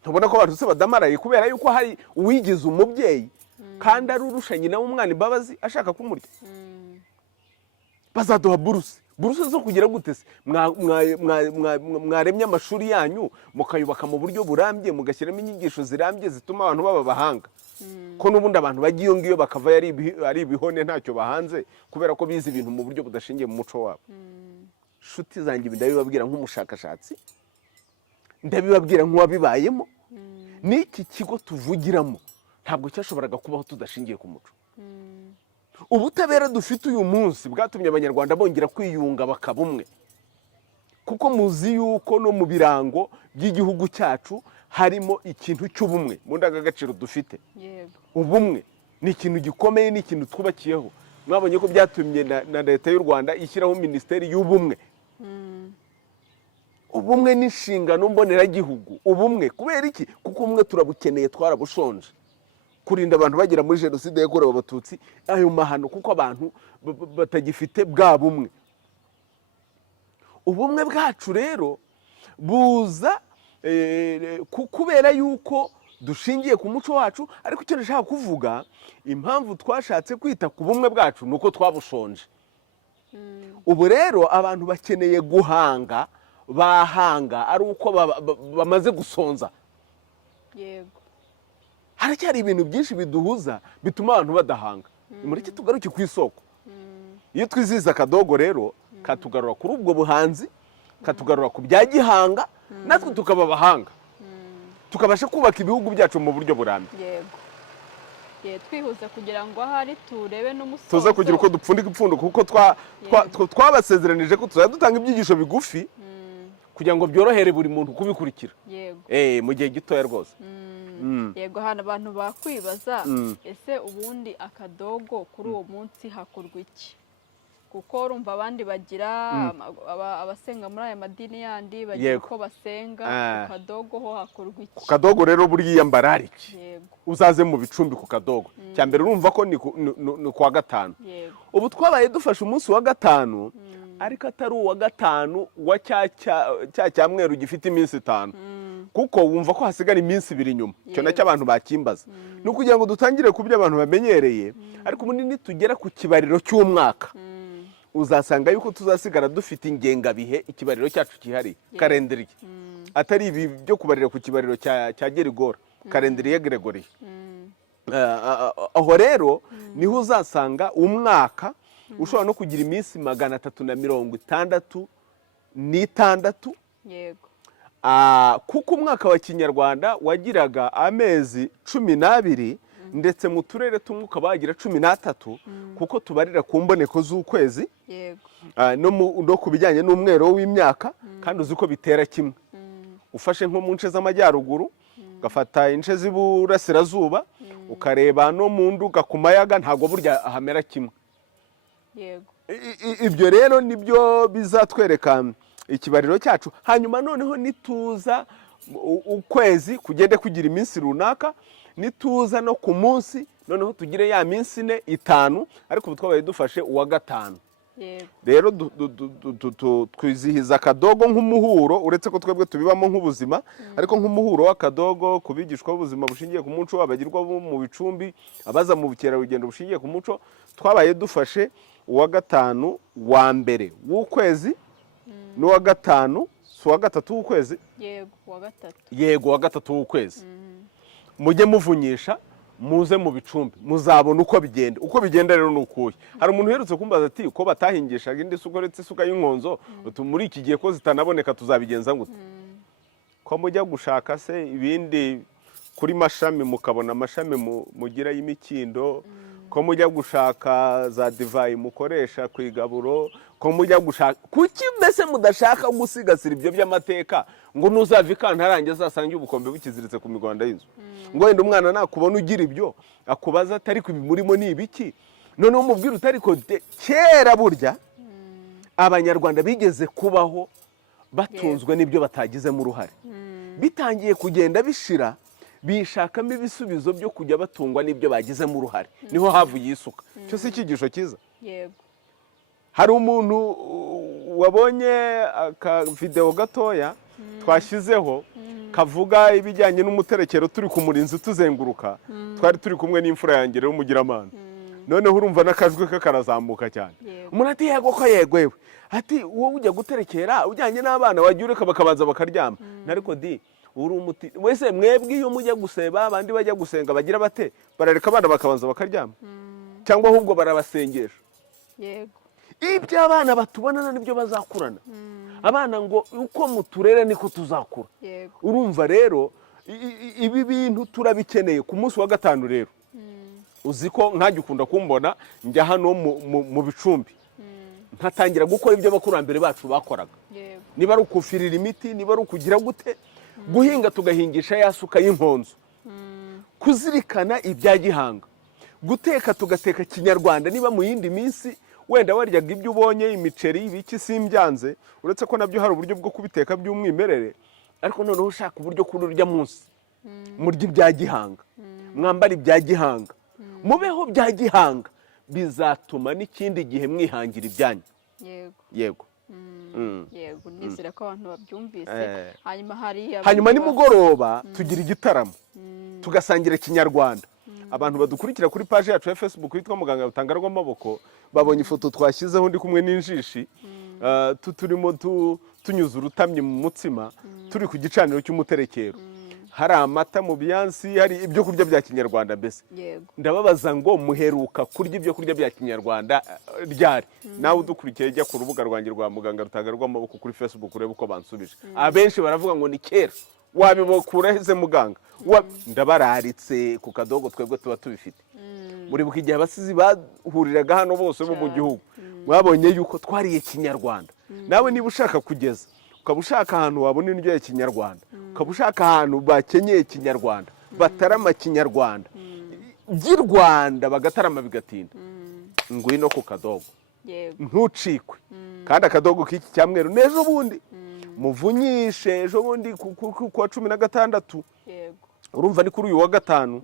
Ntubona ko abantu se badamaraye kubera yuko hari uwigize umubyeyi kandi ari urusha nyina w'umwana imbabazi ashaka kumurya. Bazaduha buruse zo kugira gute se? Mwaremye amashuri yanyu mukayubaka mu buryo burambye, mugashyiramo inyigisho zirambye zituma abantu baba bahanga. Ko n'ubundi abantu bagiye ngiyo bakava ari ibihone ntacyo bahanze kubera ko bize ibintu mu buryo budashingiye mu muco wabo. Shuti zanjye ndabibabwira nk'umushakashatsi, ndabibabwira nk'uwabibayemo. N'iki kigo tuvugiramo ntabwo cyashoboraga kubaho tudashingiye ku muco. Ubutabera dufite uyu munsi bwatumye abanyarwanda bongera kwiyunga bakaba umwe, kuko muzi yuko no mu birango by'igihugu cyacu harimo ikintu cy'ubumwe mu ndangagaciro dufite. Ubumwe ni ikintu gikomeye, ni ikintu twubakiyeho. Mwabonye ko byatumye na leta y'u Rwanda ishyiraho minisiteri y'ubumwe. Ubumwe n'inshingano mboneragihugu. Ubumwe kubera iki? Kuko umwe turabukeneye, twarabushonje. Kurinda abantu bagera muri jenoside yakorewe Abatutsi, ayo mahano, kuko abantu batagifite bwa bumwe. Ubumwe bwacu rero buza kubera yuko dushingiye ku muco wacu, ariko icyo nashaka kuvuga, impamvu twashatse kwita ku bumwe bwacu nuko twabushonje. Ubu rero abantu bakeneye guhanga, bahanga ari uko bamaze gusonza. Haracyari ibintu byinshi biduhuza bituma abantu badahanga. Mureke tugaruke ku isoko. Iyo twizihiza akadogo rero katugarura kuri ubwo buhanzi, katugarura ku bya gihanga, natwe tukaba abahanga. tukabasha kubaka ibihugu byacu mu buryo burambye. Yego twihuza kugira ngo ahari turebe n'umusozo tuza kugira uko dupfundika ipfundo kuko twabasezeranije ko tuzajya dutanga ibyigisho bigufi kugira ngo byorohere buri muntu kubikurikira mu gihe gitoya rwose. Yego hano abantu bakwibaza ese ubundi akadogo kuri uwo munsi hakorwa iki? Kuko urumva abandi bagira abasenga muri aya madini yandi bagira ko basenga ku kadogo ho hakorwa iki? Ku kadogo rero buriya mbarariki uzaze mu bicumbi ku kadogo cya mbere urumva ko ni kuwa gatanu. Ubu twabaye dufashe umunsi wa gatanu ariko atari uwa gatanu wa cya cyumweru gifite iminsi 5 kuko wumva ko hasigara iminsi 2 inyuma. Cyo nacyo abantu bakimbaza ni ukugira ngo dutangire ku byo abantu bamenyereye, ariko ubundi nitugera ku kibariro cy'umwaka uzasanga yuko tuzasigara dufite ingengabihe ikibariro cyacu kihari kalendriye, atari ibi byo kubarira ku kibariro cya Gerigora, kalendriye Gregori. Aho rero niho uzasanga umwaka ushobora no kugira iminsi 366. Yego. Kuko umwaka wa Kinyarwanda wagiraga amezi 12 ndetse mu turere tumwe ukabagira 13 kuko tubarira ku mboneko z'ukwezi. Yego. No kubijyanye n'umwero w'imyaka kandi uziko bitera kimwe. Ufashe nko mu nce z'amajyaruguru gafata ince z'iburasirazuba ukareba no mu nduga ku mayaga ntago burya hamera kimwe. Yego. Ibyo rero nibyo bizatwereka ikibariro cyacu. Hanyuma noneho nituza ukwezi kugende kugira iminsi runaka, nituza no ku munsi noneho tugire ya minsi 5 ariko ubu twabaye dufashe uwa gatanu. Rero twizihiza akadogo nk'umuhuro, uretse ko twebwe tubibamo nk'ubuzima, ariko nk'umuhuro w'akadogo kubigishwa ubuzima bushingiye ku muco, abagirwa mu bicumbi, abaza mu bukerarugendo bushingiye ku muco, twabaye dufashe uwa gatanu wa mbere w'ukwezi n'uwa gatanu uwa gatatu w'ukwezi. Yego wa gatatu w'ukwezi. Mujye muvunyisha muze mu bicumbi muzabona uko bigenda rero nukuye. Hari umuntu uherutse kumbaza ati ko batahingishaga indi suko uretse isuka y'inkonzo muri iki gihe ko zitanaboneka tuzabigenza gute? Ko mujya gushaka se ibindi kuri mashami mukabona amashami mugira y'imikindo, ko mujya gushaka za divayi mukoresha ku igaburo, ko mujya gushaka kuki mbese mudashaka gusigasira ibyo by'amateka ngo nuzava ikantarange zasangiye ubukombe bukiziritse ku migwanda y'inzu, ngo wenda umwana nakubona ugira ibyo akubaza atari ku murimo ni ibiki, none umubwira utari ko kera burya abanyarwanda bigeze kubaho batunzwe n'ibyo batagizemo uruhare, bitangiye kugenda bishira bishakamo ibisubizo byo kujya batungwa n'ibyo bagizemo uruhare, niho havuye isuka. Cyo si icyigisho cyiza? Yego. Hari umuntu wabonye aka video gatoya twashyizeho kavuga ibijyanye n'umuterekero turi ku murinzi tuzenguruka, twari turi kumwe n'imfura yanjye rero Mugiramana. Noneho urumva n'akajwi ke karazamuka cyane. Umuntu ati yego ko yegwewe, ati wowe ujya guterekera ujyanye n'abana wagiye ureka bakabanza bakaryama. Nariko di uri umuti wese mwebwe iyo mujya guseba abandi bajya gusenga bagira bate barareka abana bakabanza bakaryama cyangwa ahubwo barabasengesha. Yego. Ibyo abana batubonana nibyo bazakurana. Abana ngo uko muturere niko tuzakura. Yego. Urumva rero ibi bintu turabikeneye ku munsi wa gatanu rero. Uziko nkajya ukunda kumbona njya hano mu bicumbi ntatangira gukora ibyo abakurambere bacu bakoraga. Yego. Niba ari ukufirira imiti, niba ari ukugira gute, guhinga tugahingisha yasuka y'inkonzo, kuzirikana ibya gihanga, guteka tugateka Kinyarwanda. Niba mu yindi minsi wenda waryaga ibyo ubonye imiceri ibiki simbyanze, uretse ko nabyo hari uburyo bwo kubiteka by'umwimerere, ariko noneho ushaka uburyo kuri urya munsi murya ibya gihanga, mwambara ibya gihanga, mubeho bya gihanga, bizatuma n'ikindi gihe mwihangira ibyanyu. Yego. Yego, nizera ko abantu babyumvise. Hanyuma nimugoroba tugira igitaramo tugasangira Kinyarwanda. Abantu badukurikira kuri page yacu ya Facebook yitwa Muganga Rutanga rw'amaboko babonye ifoto twashyizeho ndi kumwe n'injishi, turimo tunyuza urutamye mu mutsima, turi ku gicaniro cy'umuterekero, hari amata mu byansi, hari ibyo kurya bya Kinyarwanda mbese. Ndababaza ngo muheruka kurya ibyo kurya bya Kinyarwanda ryari? Nawe udukurikiye jya ku rubuga rwanjye rwa Muganga Rutanga rw'amaboko kuri Facebook urebe uko bansubije. Abenshi baravuga ngo ni kera, wabibokura heze muganga ndabararitse ku kadogo twebwe tuba tubifite muri buki gihe abasizi bahuriraga hano bose bo mu gihugu mwabonye yuko twariye Kinyarwanda nawe niba ushaka kugeza ukaba ushaka ahantu wabona indyo ya Kinyarwanda ukaba ushaka ahantu bakenyeye Kinyarwanda batarama Kinyarwanda by'i Rwanda bagatarama bigatinda ngwino ku kadogo ntucikwe kandi akadogo k'iki cyumweru n'ejo bundi muvunyishe ejo bundi ku wa 16 urumva ni kuri uyu wa gatanu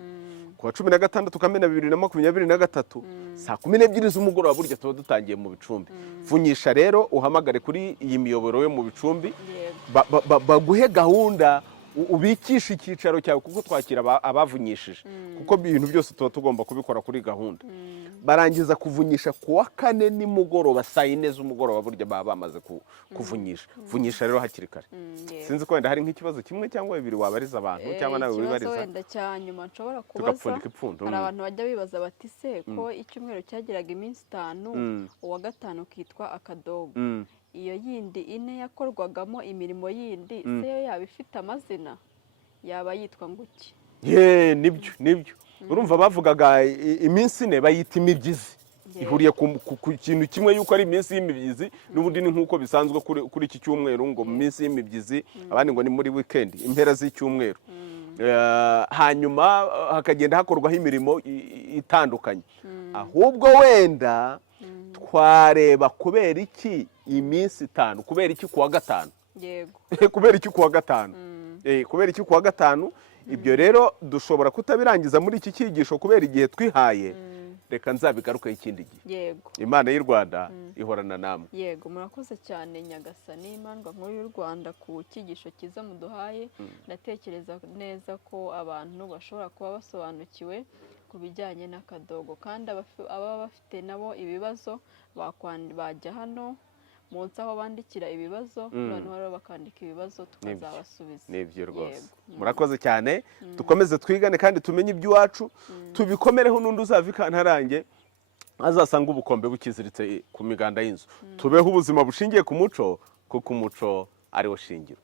ku wa 16 Kamena 2023 saa 12 z'umugoroba burya tuba dutangiye mu bicumbi vunyisha rero uhamagare kuri iyi miyoboro yo mu bicumbi baguhe gahunda ubikisha icyicaro cyawe kuko twakira abavunyishije kuko ibintu byose tuba tugomba kubikora kuri gahunda barangiza kuvunyisha ku wa 4 nimugoroba saa 4 z'umugoroba burya baba bamaze kuvunyisha vunyisha rero hakiri kare sinzi ko wenda hari nk'ikibazo kimwe cyangwa bibiri wabariza abantu cyangwa nawe wibariza wenda cyanyuma nshobora kubaza hari abantu bajya bibaza bati se ko icyumweru cyagiraga iminsi 5 uwa gatanu kitwa akadogo iyo yindi ine yakorwagamo imirimo yindi se yo yaba ifite amazina yaba yitwa nguki nibyo urumva bavugaga iminsi ine bayita imibyizi ihuriye ku kintu kimwe yuko ari iminsi y'imibyizi n'ubundi ni nk'uko bisanzwe kuri iki cyumweru ngo mu minsi y'imibyizi abandi ngo ni muri weekend impera z'icyumweru hanyuma hakagenda hakorwaho imirimo itandukanye ahubwo wenda twareba kubera iki iminsi 5 kubera iki kuwa gatanu kubera iki kuwa gatanu kubera iki kuwa gatanu ibyo rero dushobora kutabirangiza muri iki cyigisho kubera igihe twihaye reka nzabigaruka ikindi gihe Imana y'u Rwanda ihorana namwe murakoze cyane nyagasani imandwa nkuru y'u Rwanda ku cyigisho kiza muduhaye ndatekereza neza ko abantu bashobora kuba basobanukiwe ku bijyanye n'akadogo kandi ababa bafite nabo ibibazo bajya hano munsi aho bandikira ibibazo noneho rero bakandika ibibazo tukazabasubiza nibyo rwose murakoze cyane dukomeze twigane kandi tumenye iby'iwacu tubikomereho n'undi uzava ikantarange azasanga ubukombe bukiziritse ku miganda y'inzu tubeho ubuzima bushingiye ku muco kuko umuco ariwo shingiro